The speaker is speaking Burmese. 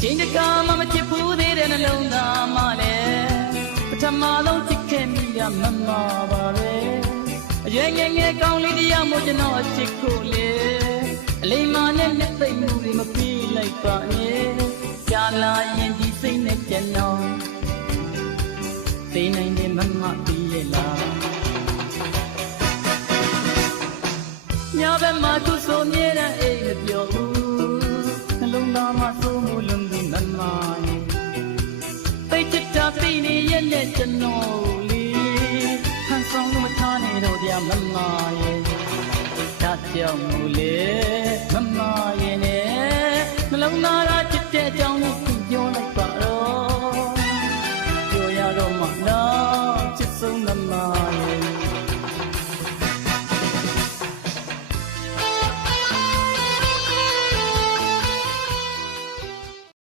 ချင်းတကာမှမချစ်ဘူးသေးတဲ့နှလုံးသားမှလည်းပထမဆုံးချစ်ခဲ့မိရမမပါပဲအရွယ်ငယ်ငယ်ကောင်းလေးတရားမို့ကျွန်တော်ချစ်ကိုလေအလိမ္မာနဲ့နှစ်သိမ့်မှုတွေမပြီးလိုက်ပါနဲ့ကြာလာရင်ဒီစိတ်နဲ့ကျွန်တော်သိနိုင်တယ်မမပြီးရဲ့လားညဘက်မှာသူဆိုမြဲတဲ့အိမ်မပြောဘူးနှလုံးသားမှာစိုးမှုလုံးသူမမရဲ့သိချစ်တာသိနေရဲ့နဲ့ကျွန်တော်လေးဟန်ဆောင်လို့မထားနဲ့တော့ဗျာမမရဲ့ဒါကြောင့်မို့လေမမရဲ့နဲ့နှလုံးသားကချစ်တဲ့ကြောင့်